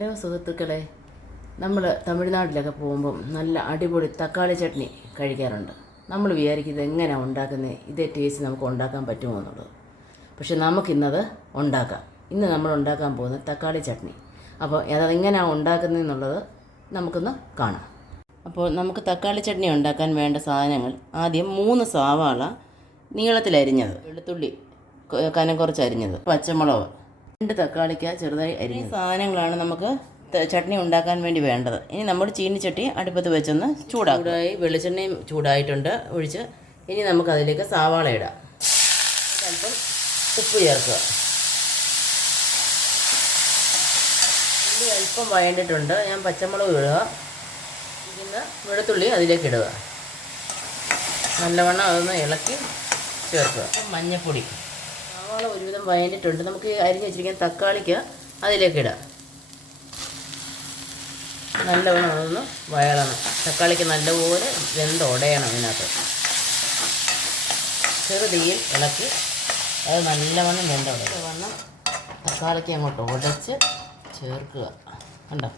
Hello സുഹൃത്തുക്കളെ, നമ്മൾ തമിഴ്നാട്ടിലൊക്കെ പോകുമ്പം നല്ല അടിപൊളി തക്കാളി ചട്നി കഴിക്കാറുണ്ട്. നമ്മൾ വിചാരിക്കുന്നത് എങ്ങനെയാണ് ഉണ്ടാക്കുന്നത്, ഇതേ ടേസ്റ്റ് നമുക്ക് ഉണ്ടാക്കാൻ പറ്റുമോ എന്നുള്ളത്. പക്ഷെ നമുക്കിന്നത് ഉണ്ടാക്കാം. ഇന്ന് നമ്മൾ ഉണ്ടാക്കാൻ പോകുന്നത് തക്കാളി ചട്നി. അപ്പോൾ അതെങ്ങനെയാണ് ഉണ്ടാക്കുന്നതെന്നുള്ളത് നമുക്കൊന്ന് കാണാം. അപ്പോൾ നമുക്ക് തക്കാളി ചട്നി ഉണ്ടാക്കാൻ വേണ്ട സാധനങ്ങൾ: ആദ്യം 3 സവാള നീളത്തിലരിഞ്ഞത്, വെളുത്തുള്ളി കനം കുറച്ച് അരിഞ്ഞത്, പച്ചമുളക്, 2 തക്കാളിക്ക ചെറുതായി അരിഞ്ഞ സാധനങ്ങളാണ് നമുക്ക് ചട്നി ഉണ്ടാക്കാൻ വേണ്ടി വേണ്ടത്. ഇനി നമ്മൾ ചീനിച്ചട്ടി അടുപ്പത്ത് വെച്ചൊന്ന് ചൂടായി വെളിച്ചെണ്ണയും ചൂടായിട്ടുണ്ട് ഒഴിച്ച്. ഇനി നമുക്കതിലേക്ക് സവാള ഇടാം. അല്പം ഉപ്പ് ചേർക്കുക. ഉള്ളി അല്പം വഴണ്ടിട്ടുണ്ട്. ഞാൻ പച്ചമുളക് ഇടുക. ഇരിക്കുന്ന വെളുത്തുള്ളി അതിലേക്ക് ഇടുക. നല്ലവണ്ണം അതൊന്ന് ഇളക്കി ചേർക്കുക. മഞ്ഞൾപ്പൊടി. സവാള ഒരുവിധം വഴണ്ടിട്ടുണ്ട്. നമുക്ക് അരിഞ്ഞ് വെച്ചിരിക്കുന്ന തക്കാളിക്ക് അതിലേക്ക് ഇടാം. നല്ലവണ്ണം അതൊന്ന് വഴളണം. തക്കാളിക്ക് നല്ലപോലെ വെന്തുടയണം. ഇതിനകത്ത് ചെറുതീയിൽ ഇളക്കി അത് നല്ലവണ്ണം വെന്തുടയണം. തക്കാളിക്ക് അങ്ങോട്ട് ഉടച്ച് ചേർക്കുക. കണ്ടോ?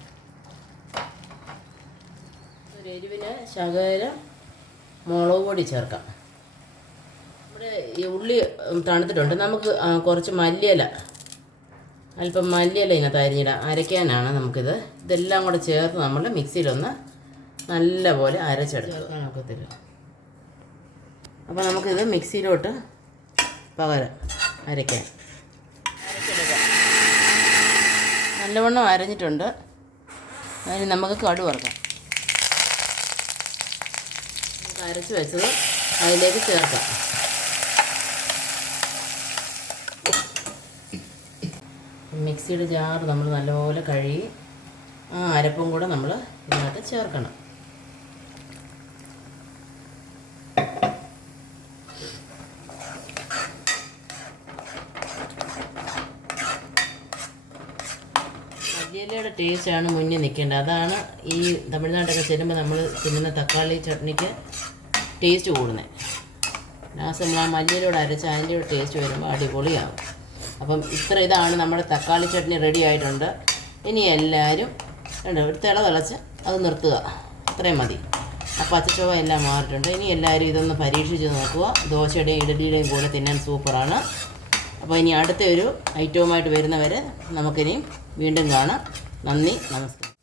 ഒരു എരിവിന് ശകലം മുളക് പൊടി ചേർക്കാം. ഈ ഉള്ളി തണുത്തിട്ടുണ്ട്. നമുക്ക് കുറച്ച് മല്ലിയില, അല്പം മല്ലിയില ഇതിനകത്ത് അരിഞ്ഞിടാം. അരയ്ക്കാനാണ് നമുക്കിത്. ഇതെല്ലാം കൂടെ ചേർത്ത് നമ്മൾ മിക്സിയിലൊന്ന് നല്ലപോലെ അരച്ചെടുക്കാൻ ഒക്കത്തില്ല. അപ്പോൾ നമുക്കിത് മിക്സിയിലോട്ട് പകരം അരയ്ക്കാം. നല്ലവണ്ണം അരഞ്ഞിട്ടുണ്ട്. അതിന് നമുക്ക് കടുക് വറുക്കാം. നമുക്ക് അരച്ച് വെച്ചത് അതിലേക്ക് ചേർക്കാം. മിക്സിയുടെ ജാർ നമ്മൾ നല്ലപോലെ കഴുകി ആ അരപ്പും കൂടെ നമ്മൾ ഇതിനകത്ത് ചേർക്കണം. മല്ലിയിലയുടെ ടേസ്റ്റാണ് മുന്നിൽ നിൽക്കേണ്ടത്. അതാണ് ഈ തമിഴ്നാട്ടൊക്കെ ചെല്ലുമ്പോൾ നമ്മൾ തിന്നുന്ന തക്കാളി ചട്നിക്ക് ടേസ്റ്റ് കൂടുന്നത്. ലാസ്റ്റ് നമ്മൾ ആ മല്ലിയിലൂടെ അരച്ച് അതിൻ്റെ ഒരു ടേസ്റ്റ് വരുമ്പോൾ അടിപൊളിയാകും. അപ്പം ഇതാണ് നമ്മുടെ തക്കാളി ചട്നി റെഡി ആയിട്ടുണ്ട്. ഇനി എല്ലാവരും ഒരു തിളച്ച് അത് നിർത്തുക. അത്രയും മതി. ആ പച്ചച്ചുവ എല്ലാം മാറിയിട്ടുണ്ട്. ഇനി എല്ലാവരും ഇതൊന്ന് പരീക്ഷിച്ച് നോക്കുക. ദോശയുടെയും ഇഡലിയുടെയും കൂടെ തിന്നാൻ സൂപ്പറാണ്. അപ്പോൾ ഇനി അടുത്ത ഒരു ഐറ്റവുമായിട്ട് വരുന്നവരെ നമുക്കിനി വീണ്ടും കാണാം. നന്ദി, നമസ്കാരം.